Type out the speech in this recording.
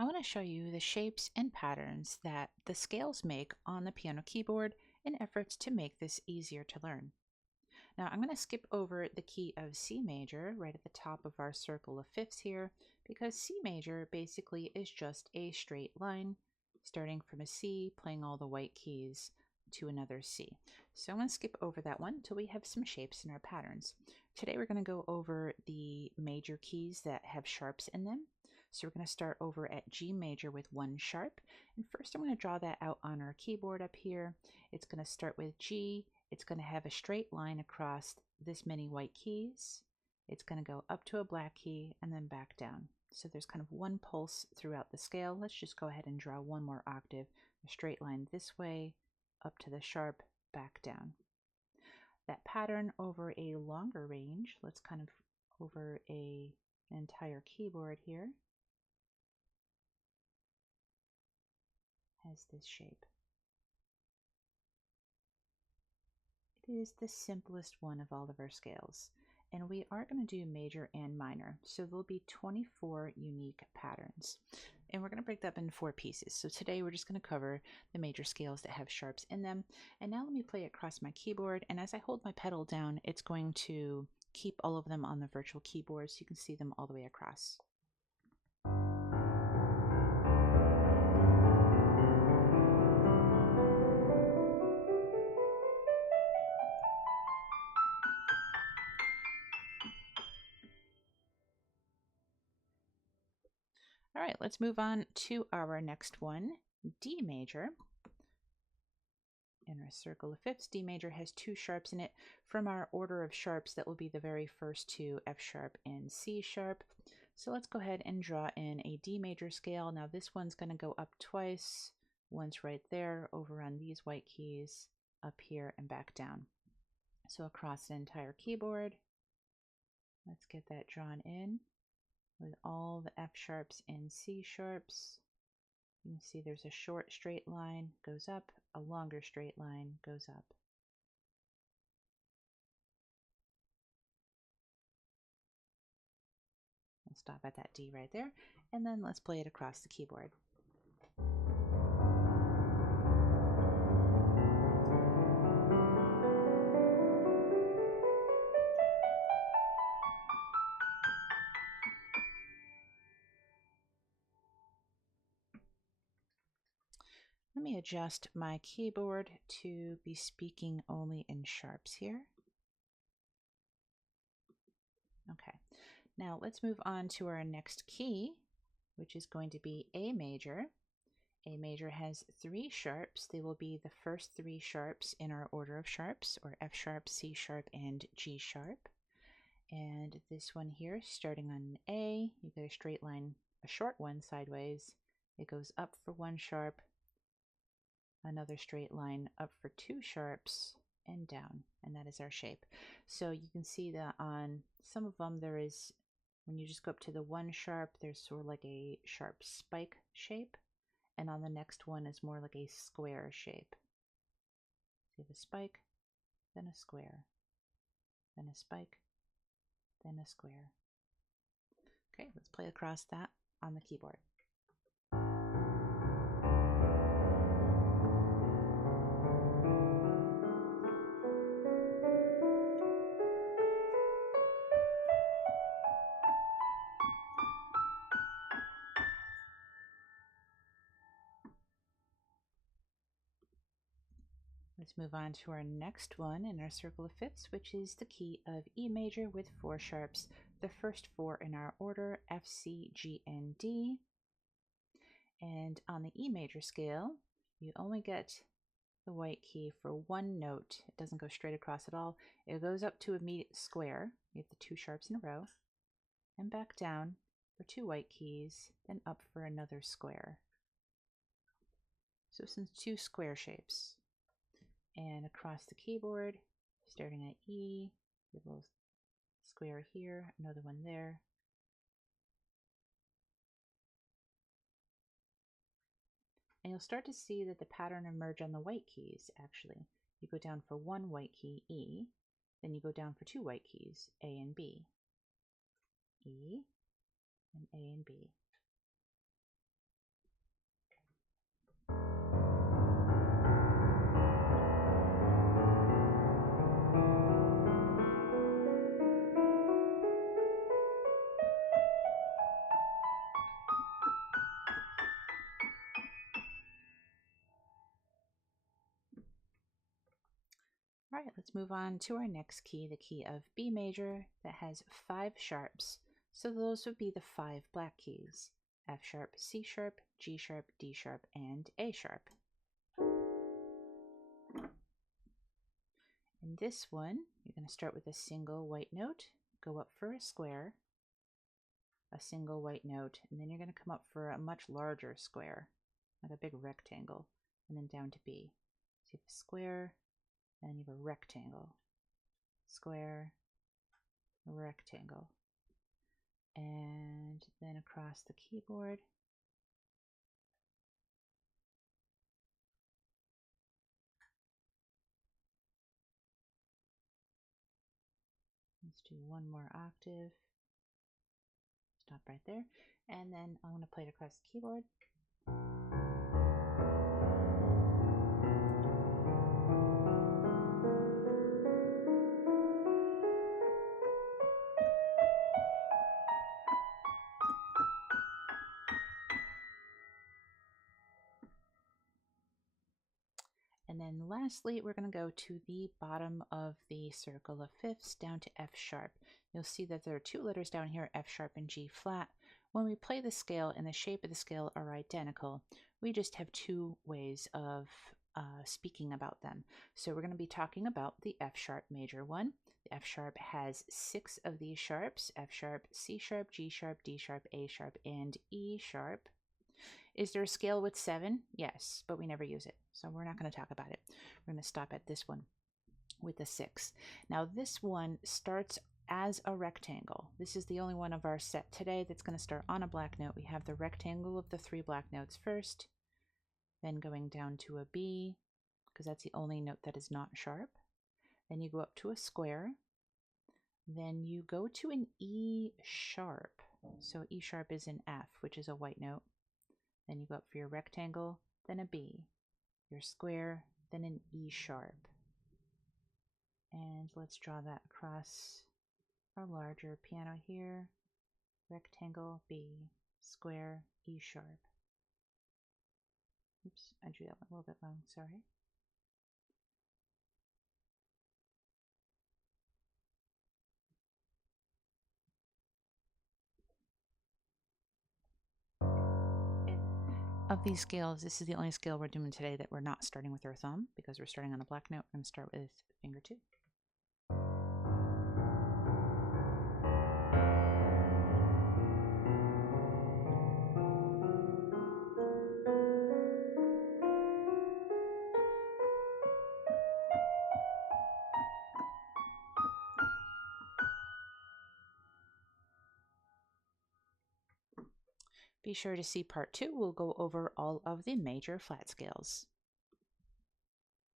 I want to show you the shapes and patterns that the scales make on the piano keyboard in efforts to make this easier to learn. Now I'm going to skip over the key of C major right at the top of our circle of fifths here because C major basically is just a straight line starting from a C, playing all the white keys to another C. So I'm going to skip over that one until we have some shapes in our patterns. Today we're going to go over the major keys that have sharps in them. So we're going to start over at G major with one sharp. And first I'm going to draw that out on our keyboard up here. It's going to start with G. It's going to have a straight line across this many white keys. It's going to go up to a black key and then back down. So there's kind of one pulse throughout the scale. Let's just go ahead and draw one more octave, a straight line this way, up to the sharp, back down. That pattern over a longer range, let's kind of over an entire keyboard here, has this shape. It is the simplest one of all of our scales, and we are going to do major and minor, so there'll be 24 unique patterns, and we're going to break that up in 4 pieces. So today we're just going to cover the major scales that have sharps in them. And now let me play it across my keyboard, and as I hold my pedal down, it's going to keep all of them on the virtual keyboard so you can see them all the way across. All right, let's move on to our next one, D major. In our circle of fifths, D major has 2 sharps in it. From our order of sharps, that will be the very first 2, F sharp and C sharp. So let's go ahead and draw in a D major scale. Now this one's going to go up twice, once right there, over on these white keys, up here and back down. So across the entire keyboard, let's get that drawn in with all the F sharps and C sharps. You can see there's a short straight line, goes up, a longer straight line, goes up. We'll stop at that D right there, and then let's play it across the keyboard. Let me adjust my keyboard to be speaking only in sharps here. Okay, now let's move on to our next key, which is going to be A major. A major has 3 sharps. They will be the first 3 sharps in our order of sharps, or F sharp, C sharp, and G sharp. And this one here, starting on A, you get a straight line, a short one sideways. It goes up for 1 sharp, another straight line up for 2 sharps, and down, and that is our shape. So you can see that on some of them there is, when you just go up to the 1 sharp, there's sort of like a sharp spike shape, and on the next one is more like a square shape. So you have a spike, then a square, then a spike, then a square. Okay, let's play across that on the keyboard. Let's move on to our next one in our circle of fifths, which is the key of E major with 4 sharps. The first 4 in our order, F, C, G, and D. And on the E major scale, you only get the white key for 1 note. It doesn't go straight across at all. It goes up to a immediate square. You have the 2 sharps in a row, and back down for 2 white keys, then up for another square. So some 2 square shapes. And across the keyboard, starting at E, a little square here, another one there. And you'll start to see that the pattern emerge on the white keys, actually. You go down for 1 white key, E, then you go down for 2 white keys, A and B. E and A and B. All right, let's move on to our next key, the key of B major, that has 5 sharps. So those would be the 5 black keys: F sharp, C sharp, G sharp, D sharp, and A sharp. In this one, you're going to start with a single white note, go up for a square, a single white note, and then you're going to come up for a much larger square, like a big rectangle, and then down to B. So you have a square, and you have a rectangle, square, rectangle, and then across the keyboard. Let's do one more octave. Stop right there. And then I'm going to play it across the keyboard. And then lastly, we're going to go to the bottom of the circle of fifths down to F sharp. You'll see that there are 2 letters down here, F sharp and G flat. When we play the scale and the shape of the scale are identical, we just have 2 ways of speaking about them. So we're going to be talking about the F sharp major one. The F sharp has 6 of these sharps: F sharp, C sharp, G sharp, D sharp, A sharp, and E sharp. Is there a scale with 7? Yes, but we never use it, so we're not going to talk about it. We're going to stop at this one with the 6. Now this one starts as a rectangle. This is the only one of our set today that's going to start on a black note. We have the rectangle of the 3 black notes first, then going down to a B, because that's the only note that is not sharp. Then you go up to a square. Then you go to an E sharp. So E sharp is an F, which is a white note. Then you go up for your rectangle, then a B, your square, then an E sharp. And let's draw that across our larger piano here. Rectangle, B, square, E sharp. Oops, I drew that one a little bit long, sorry. Of these scales, this is the only scale we're doing today that we're not starting with our thumb, because we're starting on a black note. We're going to start with finger 2. Be sure to see part 2. We'll go over all of the major flat scales.